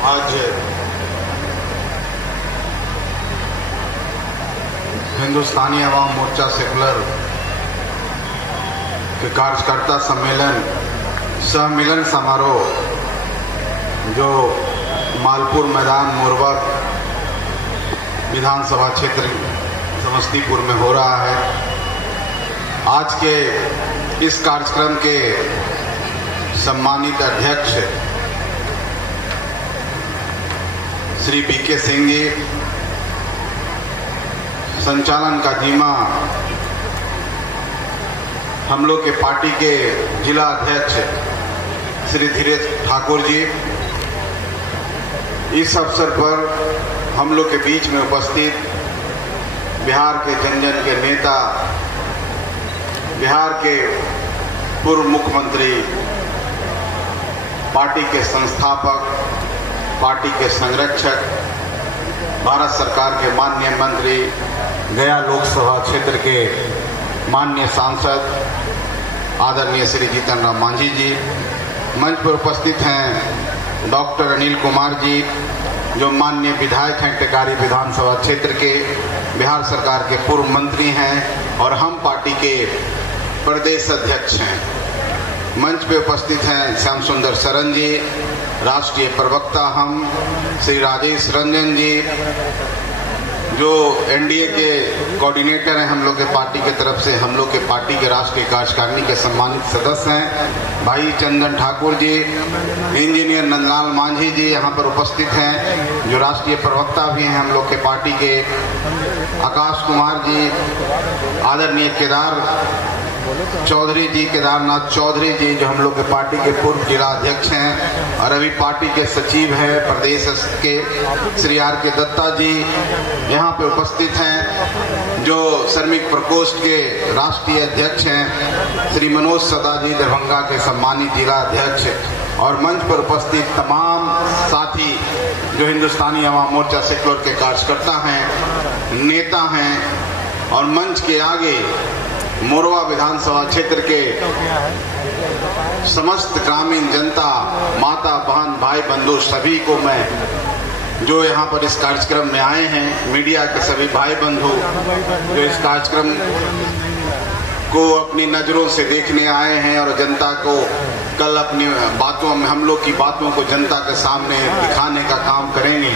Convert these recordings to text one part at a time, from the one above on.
आज हिंदुस्तानी अवाम मोर्चा सेकुलर के कार्यकर्ता सम्मेलन समारोह जो मालपुर मैदान मोरवा विधानसभा क्षेत्र समस्तीपुर में हो रहा है। आज के इस कार्यक्रम के सम्मानित अध्यक्ष श्री बीके सिंह जी, संचालन का जिम्मा हम लोग के पार्टी के जिला अध्यक्ष श्री धीरज ठाकुर जी, इस अवसर पर हम लोग के बीच में उपस्थित बिहार के जन जन के नेता, बिहार के पूर्व मुख्यमंत्री, पार्टी के संस्थापक, पार्टी के संरक्षक, भारत सरकार के माननीय मंत्री, गया लोकसभा क्षेत्र के माननीय सांसद आदरणीय श्री जीतन राम मांझी जी, मंच पर उपस्थित हैं डॉक्टर अनिल कुमार जी जो माननीय विधायक हैं टेकारी विधानसभा क्षेत्र के, बिहार सरकार के पूर्व मंत्री हैं और हम पार्टी के प्रदेश अध्यक्ष हैं। मंच पे उपस्थित हैं श्याम सुंदर शरण जी, राष्ट्रीय प्रवक्ता हम श्री राजेश रंजन जी जो एनडीए के कोऑर्डिनेटर हैं हम लोग के पार्टी की तरफ से, हम लोग के पार्टी के राष्ट्रीय कार्यकारिणी के सम्मानित सदस्य हैं भाई चंदन ठाकुर जी, इंजीनियर नंदलाल मांझी जी यहाँ पर उपस्थित हैं जो राष्ट्रीय प्रवक्ता भी हैं हम लोग के पार्टी के, आकाश कुमार जी, आदरणीय केदारनाथ चौधरी जी जो हम लोग के पार्टी के पूर्व जिला अध्यक्ष हैं और अभी पार्टी के सचिव हैं प्रदेश के श्री आर के दत्ता जी यहाँ पे उपस्थित हैं, जो श्रमिक प्रकोष्ठ के राष्ट्रीय अध्यक्ष हैं श्री मनोज सदा जी दरभंगा के सम्मानित जिला अध्यक्ष, और मंच पर उपस्थित तमाम साथी जो हिंदुस्तानी अवाम मोर्चा सेकुलर के कार्यकर्ता हैं, नेता हैं, और मंच के आगे मोरवा विधानसभा क्षेत्र के समस्त ग्रामीण जनता, माता बहन भाई बंधु सभी को मैं जो यहाँ पर इस कार्यक्रम में आए हैं, मीडिया के सभी भाई बंधु जो इस कार्यक्रम को अपनी नजरों से देखने आए हैं और जनता को कल अपनी बातों में, हम लोग की बातों को जनता के सामने दिखाने का काम करेंगे।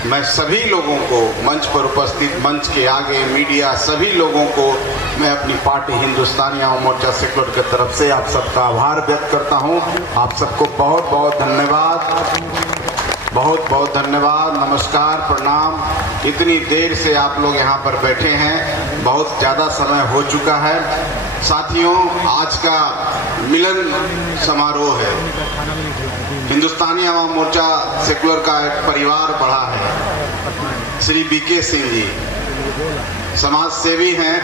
मैं सभी लोगों को मंच पर उपस्थित, मंच के आगे मीडिया, सभी लोगों को मैं अपनी पार्टी हिंदुस्तानी अवाम मोर्चा सेकुलर की तरफ से आप सबका आभार व्यक्त करता हूं। आप सबको बहुत बहुत धन्यवाद, बहुत बहुत धन्यवाद, नमस्कार, प्रणाम। इतनी देर से आप लोग यहाँ पर बैठे हैं, बहुत ज़्यादा समय हो चुका है। साथियों, आज का मिलन समारोह है। हिंदुस्तानी अवाम मोर्चा सेकुलर का एक परिवार बढ़ा है। श्री बीके सिंह जी समाज सेवी हैं,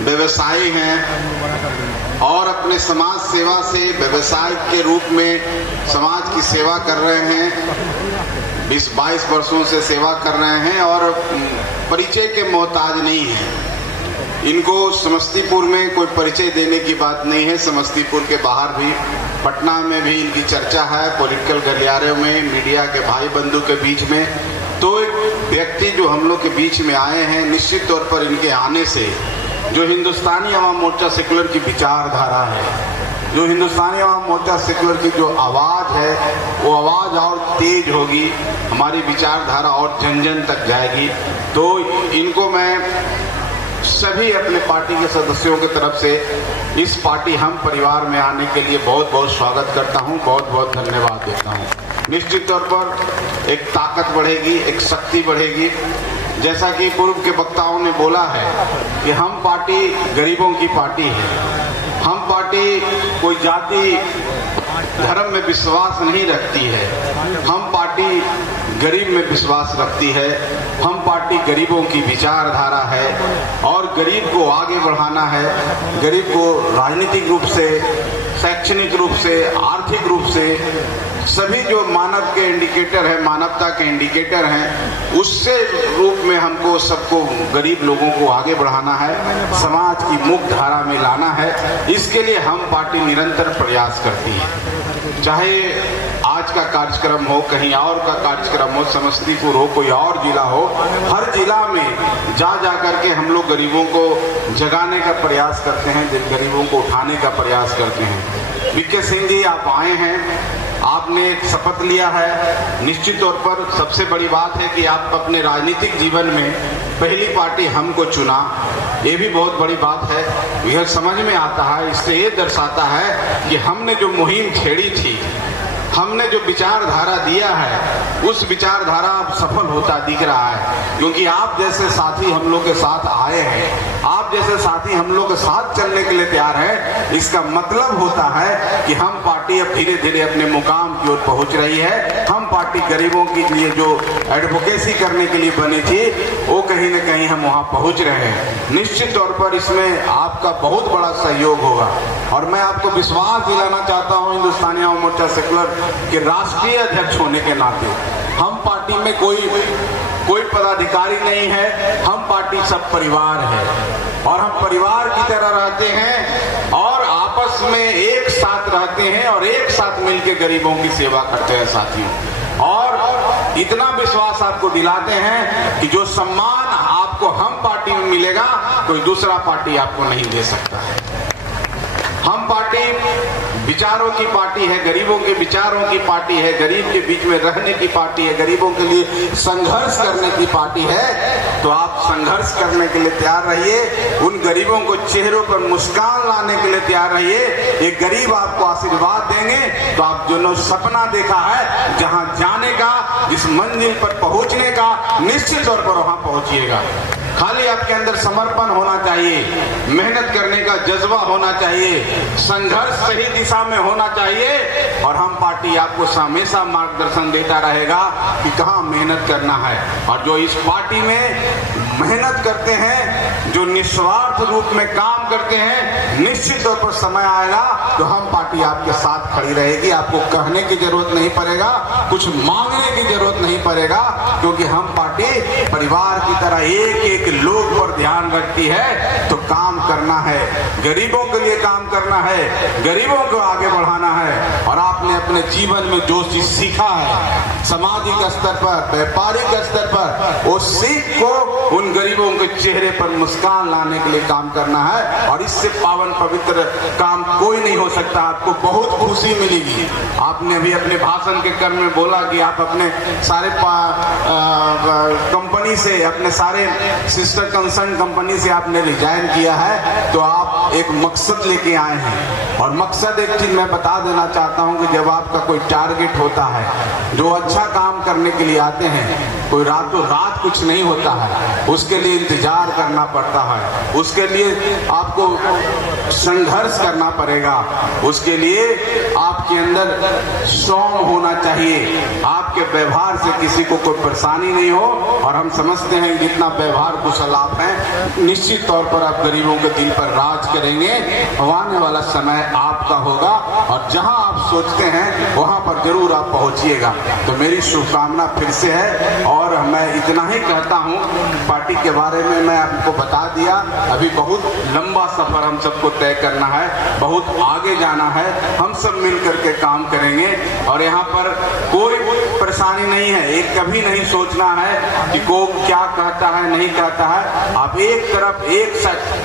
व्यवसायी हैं और अपने समाज सेवा से व्यवसाय के रूप में समाज की सेवा कर रहे हैं। 20-22 वर्षों से सेवा कर रहे हैं और परिचय के मोहताज नहीं हैं। इनको समस्तीपुर में कोई परिचय देने की बात नहीं है, समस्तीपुर के बाहर भी, पटना में भी इनकी चर्चा है, पॉलिटिकल गलियारों में, मीडिया के भाई बंधु के बीच में। तो एक व्यक्ति जो हम लोग के बीच में आए हैं, निश्चित तौर पर इनके आने से जो हिंदुस्तानी अवाम मोर्चा सेकुलर की विचारधारा है, जो हिंदुस्तानी अवाम मोर्चा सेकुलर की जो आवाज़ है, वो आवाज़ और तेज होगी, हमारी विचारधारा और जन जन तक जाएगी। तो इनको मैं सभी अपने पार्टी के सदस्यों की तरफ से इस पार्टी हम परिवार में आने के लिए बहुत बहुत स्वागत करता हूं, बहुत बहुत धन्यवाद देता हूं। निश्चित तौर पर एक ताकत बढ़ेगी, एक शक्ति बढ़ेगी। जैसा कि पूर्व के वक्ताओं ने बोला है कि हम पार्टी गरीबों की पार्टी है। हम पार्टी कोई जाति धर्म में विश्वास नहीं रखती है। हम पार्टी गरीब में विश्वास रखती है। हम पार्टी गरीबों की विचारधारा है और गरीब को आगे बढ़ाना है, गरीब को राजनीतिक रूप से, शैक्षणिक रूप से, आर्थिक रूप से, सभी जो मानव के इंडिकेटर है, मानवता के इंडिकेटर हैं, उससे रूप में हमको सबको गरीब लोगों को आगे बढ़ाना है, समाज की मुख्य धारा में लाना है। इसके लिए हम पार्टी निरंतर प्रयास करती है। चाहे आज का कार्यक्रम हो, कहीं और का कार्यक्रम हो, समस्तीपुर हो, कोई और जिला हो, हर जिला में जा करके हम लोग गरीबों को जगाने का प्रयास करते हैं, गरीबों को उठाने का प्रयास करते हैं। वीके सिंह जी, आप आए हैं, आपने एक शपथ लिया है। निश्चित तौर पर सबसे बड़ी बात है कि आप अपने राजनीतिक जीवन में पहली पार्टी हमको चुना, ये भी बहुत बड़ी बात है। यह समझ में आता है, इससे ये दर्शाता है कि हमने जो मुहिम छेड़ी थी, हमने जो विचारधारा दिया है, उस विचारधारा अब सफल होता दिख रहा है। क्योंकि आप जैसे साथी हम लोग के साथ आए हैं, आप जैसे साथी हम लोग के साथ चलने के लिए तैयार है, इसका मतलब होता है कि हम पार्टी अब धीरे धीरे अपने मुकाम की ओर पहुंच रही है। हम पार्टी गरीबों के लिए जो एडवोकेसी करने के लिए बनी थी, वो कहीं न कहीं हम वहां पहुंच रहे हैं। निश्चित तौर पर इसमें आपका बहुत बड़ा सहयोग होगा और मैं आपको विश्वास दिलाना चाहता हूं, हिंदुस्तानी आवाम मोर्चा सेकुलर के राष्ट्रीय अध्यक्ष होने के नाते, हम पार्टी में कोई पदाधिकारी नहीं है, हम पार्टी सब परिवार है और हम परिवार की तरह रहते हैं और आपस में एक साथ रहते हैं और एक साथ मिलकर गरीबों की सेवा करते हैं साथियों। और इतना विश्वास आपको दिलाते हैं कि जो सम्मान आपको हम पार्टी में मिलेगा, कोई दूसरा पार्टी आपको नहीं दे सकता है। हम पार्टी विचारों की पार्टी है, गरीबों के विचारों की पार्टी है, गरीब के बीच में रहने की पार्टी है, गरीबों के लिए संघर्ष करने की पार्टी है। तो आप संघर्ष करने के लिए तैयार रहिए, उन गरीबों को चेहरों पर मुस्कान लाने के लिए तैयार रहिए। एक गरीब आपको आशीर्वाद देंगे तो आप जो सपना देखा है, जहां जाने का, जिस मंजिल पर पहुंचने का, निश्चित तौर पर वहां पहुंचिएगा। खाली आपके अंदर समर्पण होना चाहिए, मेहनत करने का जज्बा होना चाहिए, संघर्ष सही दिशा में होना चाहिए और हम पार्टी आपको हमेशा मार्गदर्शन देता रहेगा कि कहां मेहनत करना है। और जो इस पार्टी में मेहनत करते हैं, जो निस्वार्थ रूप में काम करते हैं, निश्चित तौर पर समय आएगा तो हम पार्टी आपके साथ खड़ी रहेगी। आपको कहने की जरूरत नहीं पड़ेगा, कुछ मांगने की जरूरत नहीं पड़ेगा, क्योंकि हम पार्टी परिवार की तरह एक एक लोग पर ध्यान रखती है। तो काम करना है, गरीबों के लिए काम करना है, गरीबों को आगे बढ़ाना है। और आपने अपने जीवन में जो चीज सीखा है, सामाजिक स्तर पर, व्यापारिक स्तर पर, वो सीख को उन गरीबों के चेहरे पर मुस्कान लाने के लिए काम करना है। और इससे पावन पवित्र काम कोई नहीं हो सकता। आपको बहुत खुशी मिलेगी। आपने भी अपने भाषण के क्रम में बोला कि आप अपने सारे कंपनी से, अपने सारे सिस्टर कंसर्न कंपनी से आपने रिजाइन किया है। तो आप एक मकसद लेके आए हैं और मकसद एक चीज मैं बता देना चाहता हूं कि जब आपका कोई टारगेट होता है, जो अच्छा काम करने के लिए आते हैं, कोई रातों रात कुछ नहीं होता है, उसके लिए इंतजार करना पड़ता है, उसके लिए आपको संघर्ष करना पड़ेगा, उसके लिए आपके अंदर सौम्य होना चाहिए, आपके व्यवहार से किसी को कोई परेशानी नहीं हो। और हम समझते हैं जितना व्यवहार कुशल आप हैं, निश्चित तौर पर आप गरीबों के दिल पर राज करेंगे। आने वाला समय आपका होगा और जहां आप सोचते हैं वहां पर जरूर आप पहुंचिएगा। तो मेरी शुभकामना फिर से है और मैं इतना ही कहता हूं, पार्टी के बारे में मैं आपको बता दिया। अभी बहुत लंबा सफर हम सबको तय करना है, बहुत आगे जाना है, हम सब मिल करके काम करेंगे। और यहाँ पर कोई परेशानी नहीं है, एक कभी नहीं सोचना है कि को क्या कहता है नहीं कहता है। आप एक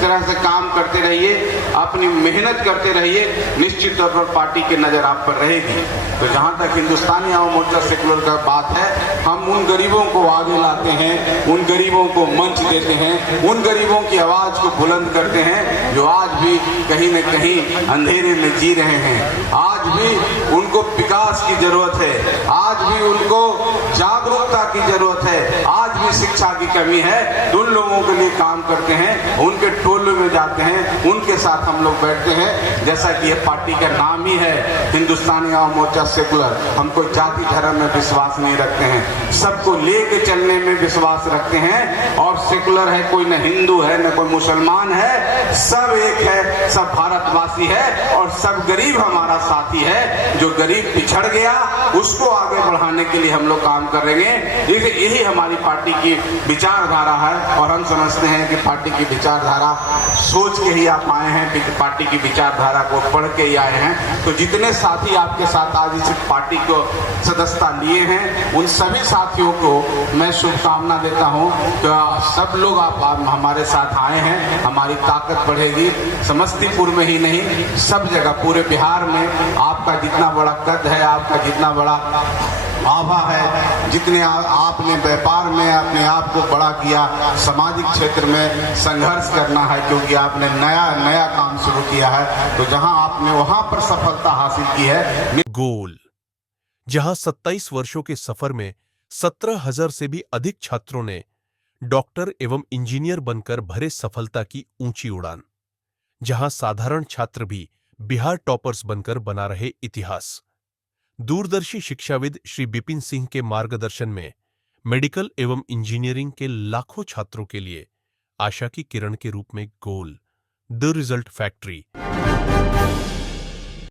तरह से काम करते रहिए, अपनी मेहनत करते रहिए, निश्चित तौर पर पार्टी की नजर आप पर रहेगी। तो जहां तक हिंदुस्तानी आवाम मोर्चा सेकुलर का बात है, हम उन गरीबों को आगे लाते हैं, उन गरीबों को मंच देते हैं, उन गरीबों की आवाज को बुलंद करते हैं जो आज भी कहीं न कहीं अंधेरे में जी रहे हैं। आज भी उनको विकास की जरूरत है, आज भी उनको जागरूकता की जरूरत है, आज भी शिक्षा की कमी है। उन लोगों के लिए काम करते हैं, उनके टोले में जाते हैं, उनके साथ हम लोग बैठते हैं। जैसा कि ये पार्टी का नाम ही है हिंदुस्तानी आवाम मोर्चा सेकुलर, हम कोई जाति धर्म में विश्वास नहीं रखते हैं, सबको लेके चलने में विश्वास रखते हैं। और सेकुलर है, कोई न हिंदू है न कोई मुसलमान है, सब एक है, सब भारतवासी है और सब गरीब हमारा साथी बाकी है, जो गरीब पिछड़ गया उसको आगे बढ़ाने के लिए हम लोग काम करेंगे। यही हमारी पार्टी की विचारधारा है और हम समझते हैं कि पार्टी की विचारधारा सोच के ही आप आए हैं, पार्टी की विचारधारा को पढ़ के ही आए हैं। तो जितने साथी आपके साथ आज इस पार्टी को सदस्यता लिए हैं, उन सभी साथियों को मैं शुभकामना देता हूं कि सब लोग आप हमारे साथ आए हैं, हमारी ताकत बढ़ेगी। समस्तीपुर में ही नहीं, सब जगह पूरे बिहार में आपका जितना बड़ा कद है, आपका जितना बड़ा आभा है, जितने आपने व्यापार में अपने आप को बड़ा किया, सामाजिक क्षेत्र में संघर्ष करना है, क्योंकि आपने नया काम शुरू किया है। तो जहां आपने वहां पर सफलता हासिल की है। गोल, जहां 27 वर्षों के सफर में 17,000 से भी अधिक छात्रों ने डॉक्टर एवं इंजीनियर बनकर भरे सफलता की ऊंची उड़ान, जहां साधारण छात्र भी बिहार टॉपर्स बनकर बना रहे इतिहास। दूरदर्शी शिक्षाविद श्री बिपिन सिंह के मार्गदर्शन में मेडिकल एवं इंजीनियरिंग के लाखों छात्रों के लिए आशा की किरण के रूप में गोल, द रिजल्ट फैक्ट्री।